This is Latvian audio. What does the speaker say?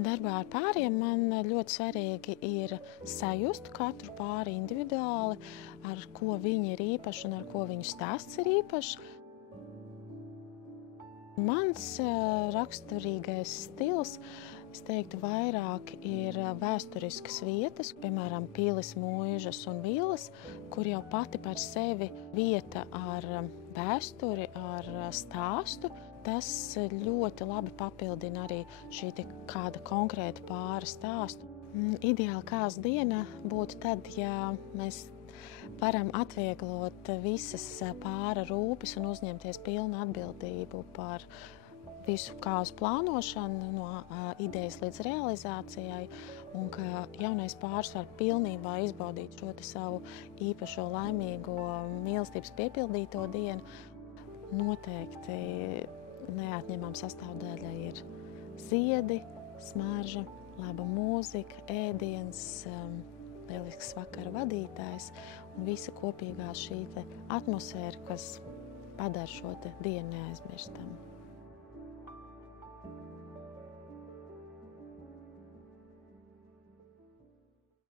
Darbā ar pāriem man ļoti svarīgi ir sajust katru pāri individuāli, ar ko viņi ir īpaši un ar ko viņu stāsts ir īpašs. Mans raksturīgais stils, es teiktu, vairāk ir vēsturiskas vietas, piemēram, pilis, mūžas un vilas, kur jau pati par sevi vieta ar vēsturi, ar stāstu. Tas ļoti labi papildina arī šī kāda konkrēta pāra stāstu. Ideāli kāza diena būtu tad, ja mēs varam atvieglot visas pāra rūpes un uzņemties pilnu atbildību par visu kāzu plānošanu, no idejas līdz realizācijai, un ka jaunais pāris var pilnībā izbaudīt šo savu īpašo laimīgo mīlestības piepildīto dienu. Noteikti neatņemama sastāvdaļa ir ziedi, smarža, laba mūzika, ēdiens, lielisks vakara vadītājs un visa kopīgā šī atmosfēra, kas padara šo dienu neaizmirstam.